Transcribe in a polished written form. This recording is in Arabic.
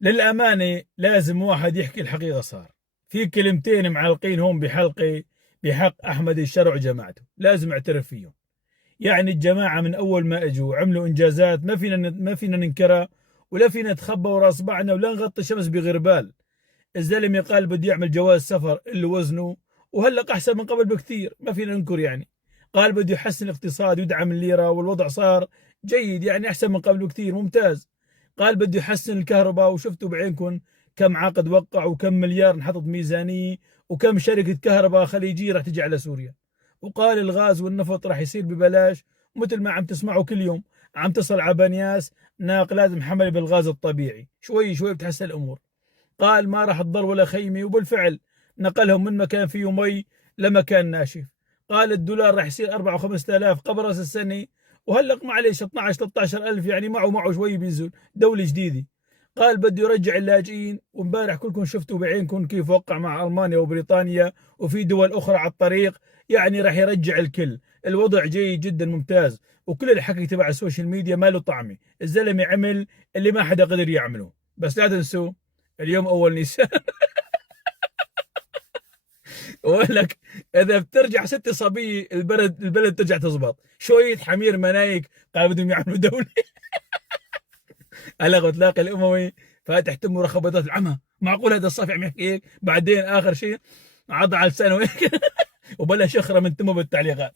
للأمانة لازم واحد يحكي الحقيقة. صار في كلمتين معلقين هون بحلقي بحق أحمد الشرع وجماعته، لازم اعترف فيهم. يعني الجماعة من أول ما أجوا عملوا إنجازات ما فينا ننكرها، ولا فينا نتخبى ورا أصبعنا، ولا نغطي الشمس بغربال. الزلمة قال بده يعمل جواز سفر اللي وزنه وهلق أحسن من قبل بكثير، ما فينا ننكر يعني. قال بده يحسن الاقتصاد ويدعم الليرة، والوضع صار جيد يعني أحسن من قبل بكثير، ممتاز. قال بده يحسن الكهرباء، وشفتوا بعينكم كم عقد وقع وكم مليار انحطت ميزانية، وكم شركة كهرباء خليجية راح تجي على سوريا. وقال الغاز والنفط راح يصير ببلاش، مثل ما عم تسمعوا كل يوم. عم تصل على بنياس ناق لازم حمل بالغاز الطبيعي، شوي شوي بتحسن الأمور. قال ما راح تضل ولا خيمة، وبالفعل نقلهم من مكان فيه مي لمكان ناشف. قال الدولار راح يصير 4 و5 آلاف قبل راس السنة، وهلق معلش 12 13 ألف، يعني معه شوي بينزل دولة جديدة. قال بده يرجع اللاجئين، وامبارح كلكم شفتوا بعينكم كيف وقع مع ألمانيا وبريطانيا وفي دول أخرى على الطريق. يعني راح يرجع الكل. الوضع جيد جدا ممتاز، وكل الحكي تبع السوشيال ميديا ما له طعمه. الزلمة عمل اللي ما حدا قدر يعمله. بس لا تنسوا اليوم اول نيسان. واقول لك اذا بترجع ست صبيه البلد ترجع تزبط. شويه حمير منايك قال بدهم يعملوا دوله. هلا تلاقي الاموي فاتح تمه رخبطات العمى، معقول هذا الصف عم يحكي هيك؟ بعدين اخر شيء عض على لسانه هيك وبلش يخرم من تمه بالتعليقات.